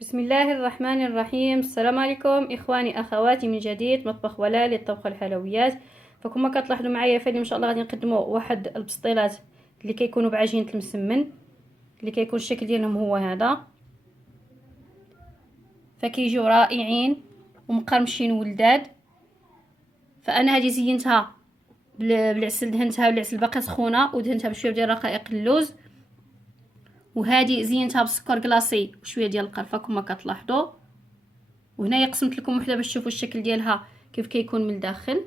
بسم الله الرحمن الرحيم. السلام عليكم اخواني اخواتي من جديد مطبخ ولا للطبخ الحلويات. فكما كتلاحظوا معايا فاليوم ان شاء الله غادي نقدموا واحد البسطيلات اللي كيكونوا بعجينه المسمن، اللي كيكون الشكل ديالهم هو هذا. فكيجيو رائعين ومقرمشين ولداد. فانا هذه زينتها بالعسل، دهنتها بالعسل باقي سخونه ودهنتها بشويه ديال رقائق اللوز، وهذه زينتها بالسكر كلاصي وشويه ديال القرفه كما كتلاحظوا. وهنايا قسمت لكم وحده باش تشوفوا الشكل ديالها كيف كيكون من الداخل.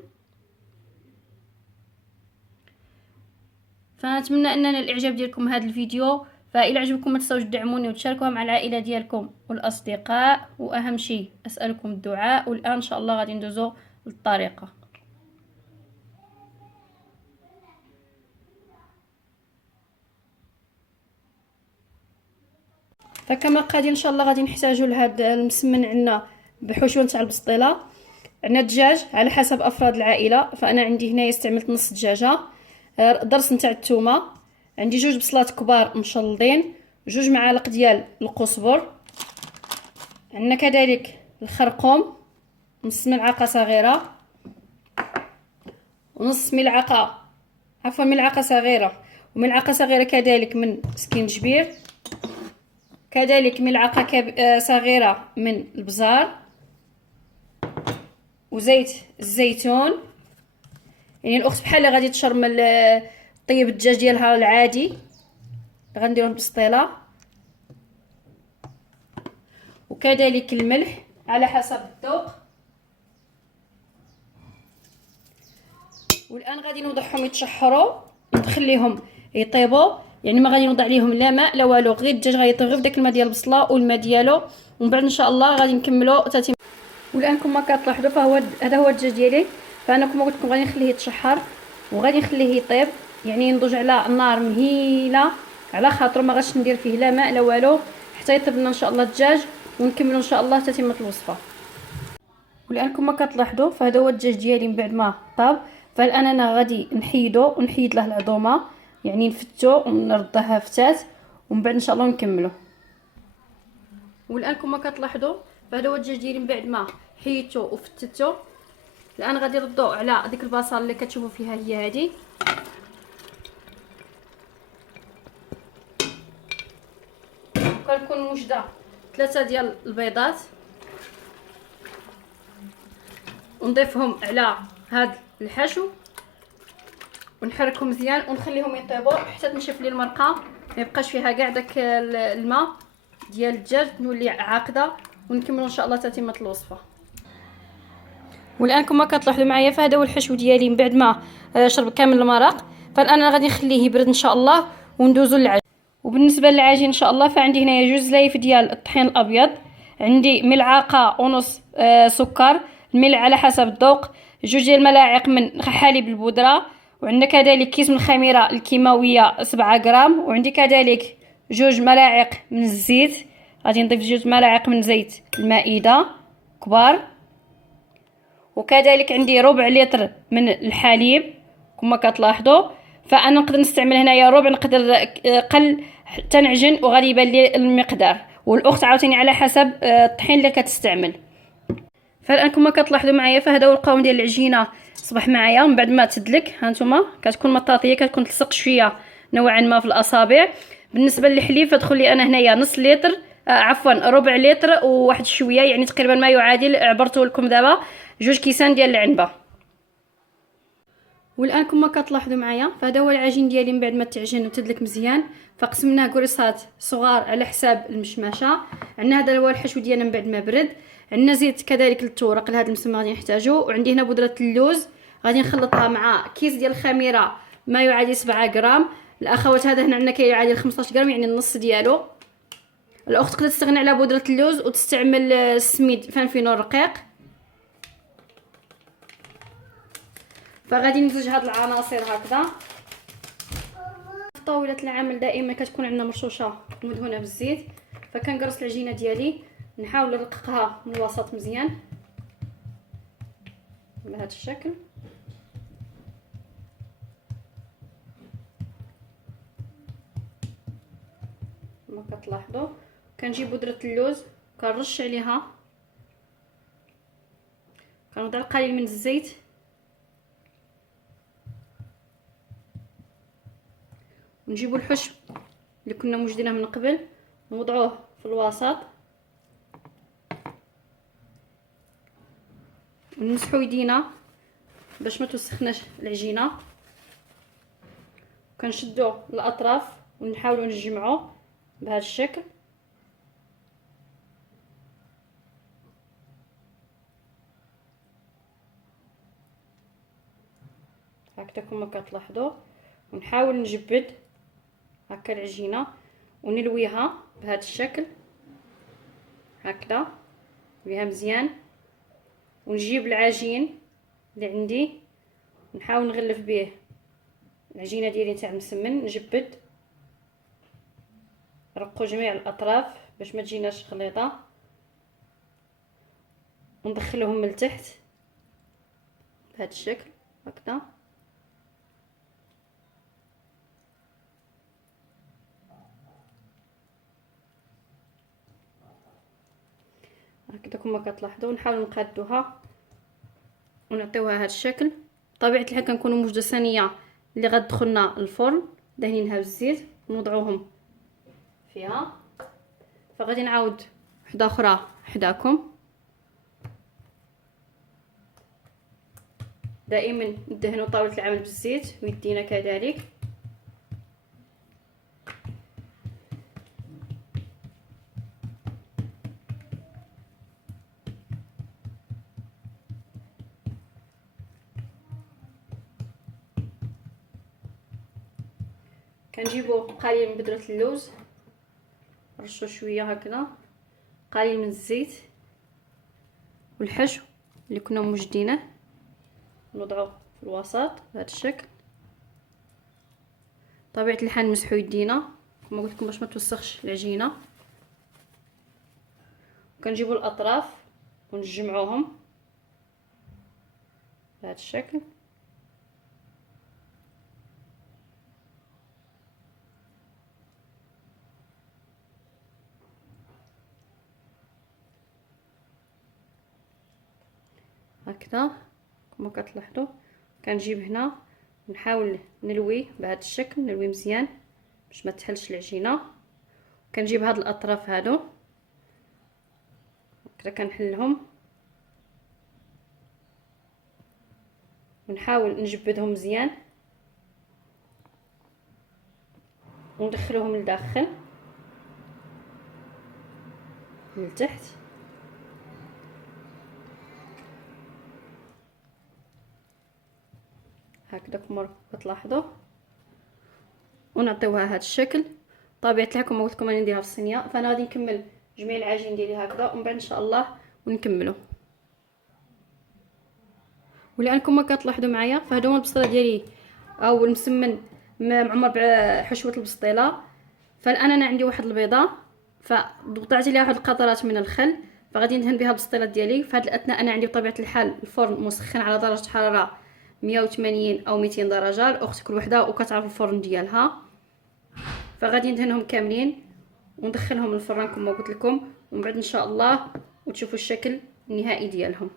فنتمنى اننا الاعجاب ديالكم هذا الفيديو، فإلا عجبكم ما تنساوش تدعموني وتشاركوها مع العائله ديالكم والاصدقاء، واهم شيء اسالكم الدعاء. والان ان شاء الله غادي ندوزو للطريقه. فكمقادير ان شاء الله غادي نحتاجوا لهذا المسمن. عندنا بحوشون تاع البسطيله، عندنا الدجاج على حسب افراد العائله. فانا عندي هنا استعملت نص دجاجه، ضرس نتاع الثومه، عندي جوج بصلات كبار مشلضين، جوج معالق ديال القزبر، عندنا كذلك الخرقوم نص ملعقه صغيره، ونص ملعقه ملعقه صغيره وملعقه صغيره كذلك من سكينجبير، كذلك ملعقه صغيره من البزار، وزيت الزيتون. يعني الاخت بحال اللي غادي تشرمل طيب الدجاج ديالها العادي غنديروه بالبسطيله، وكذلك الملح على حسب الذوق. والان غادي نوضعهم يتشحروا ونخليهم يطيبوا. يعني ما غادي نوضع عليهم لا ماء لا والو، غير الدجاج غيطيب غير بداك الماء ديال البصله والماء ديالو، ومن بعد ان شاء الله غادي نكملوا تاتي. والان كما كتلاحظوا فهو هذا هو الدجاج ديالي. فانا كما قلت لكم غادي نخليه يتشحر وغادي نخليه يطيب، يعني ينضج على النار مهيله على خاطر ما غاش ندير فيه لا ماء لا والو حتى يطيب لنا ان شاء الله الدجاج، ونكملوا ان شاء الله تتمه الوصفه. والان كما كتلاحظوا فهذا هو الدجاج ديالي من بعد ما طاب. فالان انا غادي نحيدو ونحيد له العظومه، يعني نفتو ونردها فتات، ومن بعد ان شاء الله نكملوا. والان كما كتلاحظوا فهذا هو الدجاج ديالي من بعد ما حيدته وفتته. الان غادي نردو على ديك البصل اللي كتشوفوا فيها هي هذه، كنكون موجده 3 ديال البيضات، ونضيفهم على هذا الحشو ونحركهم مزيان ونخليهم يطيبوا حتى تنشف لي المرقه، ما يبقاش فيها كاع داك الماء ديال الدجاج، تولي عاقده. ونكملوا ان شاء الله تتمه الوصفه. والان كما كتلاحظوا معايا فهذا هو الحشو ديالي من بعد ما شرب كامل المرق. فالان انا غادي نخليه يبرد ان شاء الله وندوزو للعجين. وبالنسبه للعجين ان شاء الله فعندي هنايا جوج زلايف ديال الطحين الابيض، عندي ملعقه ونص سكر، الملح على حسب الذوق، جوج ديال الملاعق من حليب البودره، وعندنا كذلك كيس من الخميره الكيماويه 7 غرام، وعندي كذلك جوج ملاعق من الزيت، غادي نضيف جوج ملاعق من زيت المائده كبار، وكذلك عندي ربع لتر من الحليب كما كتلاحظوا. فانا نقدر نستعمل هنايا ربع، نقدر قل حتى نعجن وغادي يبان لي المقدار، والاخت عاوتاني على حسب الطحين اللي كتستعمل. فالان كما كتلاحظوا معايا فهذا هو القوام ديال العجينه صبح معايا من بعد ما تدلك. هانتوما كتكون مطاطيه، كتكون تلصق شويه نوعا ما في الاصابع. بالنسبه للحليب فدخل لي انا هنايا نص لتر، عفوا ربع لتر وواحد شويه، يعني تقريبا ما يعادل، عبرته لكم دابا، جوج كيسان ديال العنبه. والان كما كتلاحظوا معايا فهذا هو العجين ديالي من بعد ما تعجن وتدلك مزيان. فقسمناه كريصات صغار على حساب المشماشه. عندنا هذا هو الحشو ديالنا من بعد ما برد. عندنا زيت كذلك للتورق لهذا المسمى غادي نحتاجو، وعندي هنا بودره اللوز غادي نخلطها مع كيس ديال الخميره ما يعادل 7 غرام. الاخوات هذا هنا عندنا كيعادل 15 غرام، يعني النص ديالو. الاخت تقدر تستغني على بودره اللوز وتستعمل السميد فانفينو رقيق. فغادي نمزج هاد العناصر هكذا. طاوله العمل دائما كتكون عندنا مرشوشه مدهونه بالزيت، فكنقرص العجينه ديالي نحاول نرققها من الوسط مزيان بهذا الشكل. كما كتلاحظوا كنجيب بودره اللوز كنرش عليها، كنوضع القليل من الزيت، ونجيبوا الحشو اللي كنا موجدينه من قبل نوضعوه في الوسط، ونمسحوا يدينا باش ما توسخناش العجينه، كنشدوا الاطراف ونحاولوا نجمعوا بهذا الشكل. هكذا كما كتلاحظوا، ونحاول نجبد هكا العجينه ونلويها بهذا الشكل هكذا، نلويها مزيان، ونجيب العجين اللي عندي نحاول نغلف به العجينه ديالي تاع المسمن، نجبد رقوا جميع الاطراف باش ما تجيناش خليطه، وندخلهم من التحت بهذا الشكل هكذا. هكذا كما كتلاحظوا نحاول نقادوها ونعطيوها هذا الشكل. بطبيعه الحال كنكونوا موجده صينيه اللي غتدخلنا الفرن دهنينها بالزيت، نوضعوهم فيها. فغادي نعاود وحده اخرى حداكم. دائما ندهنوا طاوله العمل بالزيت ويدينا كذلك. كنجيبوا قليل من بذره اللوز، نرشوا شويه هكذا، قليل من الزيت والحشو اللي كنا موجدينه نوضعوه في الوسط بهذا الشكل. طبيعه الحال نمسحوا يدينا كما قلت لكم باش ما توسخش العجينه. كنجيبوا الاطراف ونجمعوهم بهذا الشكل. هكذا كما كتلاحظوا كنجيب هنا ونحاول نلوي بهذا الشكل، نلوي مزيان باش ما تحلش العجينه. كنجيب هاد الاطراف هادو هكذا كنحلهم ونحاول نجبدهم مزيان وندخلوهم لداخل من التحت. هكذا كما كتلاحظوا ونعطيوها هذا الشكل. طبيعه الحال كما قلت لكم راني نديرها في الصينيه، فانا غادي نكمل جميع العجين ديالي هكذا ومن بعد ان شاء الله ونكملوا. ولانكم ما كتلاحظوا معايا فهادو هما البسطيله ديالي او المسمن معمر بحشوه البسطيله. فالان انا عندي واحد البيضه فضغطت عليها واحد القطرات من الخل، فغادي ندهن بها البسطيلات ديالي. في هذه الاثناء انا عندي بطبيعه الحال الفرن مسخن على درجه حراره 180 او 200 درجه، الاخت كل وحده وكتعرف الفرن ديالها. فغادي ندهنهم كاملين وندخلهم الفران كما قلت لكم، ومن بعد ان شاء الله وتشوفوا الشكل النهائي ديالهم.